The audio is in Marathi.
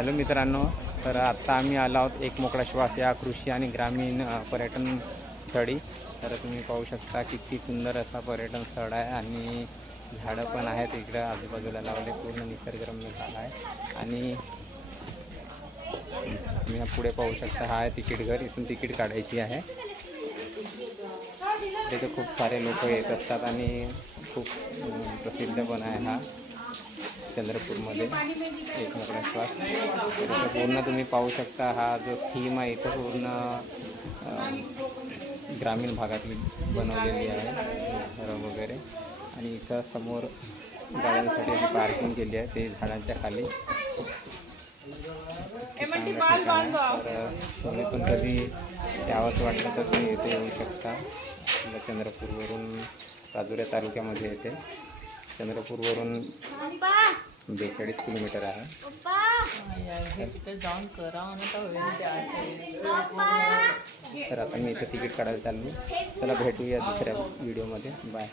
हॅलो मित्रांनो, तर आत्ता आम्ही आलो आहोत एक मोकळा श्वास या कृषी आणि ग्रामीण पर्यटन स्थळी. तर तुम्ही पाहू शकता किती सुंदर असा पर्यटन स्थळ आहे आणि झाडं पण आहेत इकडं आजूबाजूला लावले, पूर्ण निसर्गरम्य झाला आहे. आणि तुम्ही पुढे पाहू शकता, हा आहे तिकीट घर. इथून तिकीट काढायची आहे. तिथे खूप सारे लोक येत असतात आणि खूप प्रसिद्ध पण आहे हा चंद्रपूरमध्ये एक मोकळा श्वास. इथं पूर्ण तुम्ही पाहू शकता, हा जो थीम आहे इथं पूर्ण ग्रामीण भागातली बनवलेली आहे घरं वगैरे. आणि इथं समोर गाड्यांसाठी जी पार्किंग केली आहे ते झाडांच्या खाली. तर तुम्ही पण कधी यावंच वाटलं तर तुम्ही इथे येऊ शकता. चंद्रपूरवरून राजुरा तालुक्यामध्ये येते. चंद्रपूरवरून 42 किलोमीटर आहे. तर आता मी इथं तिकीट काढायला चाललो. चला भेटूया दुसऱ्या व्हिडिओमध्ये. बाय.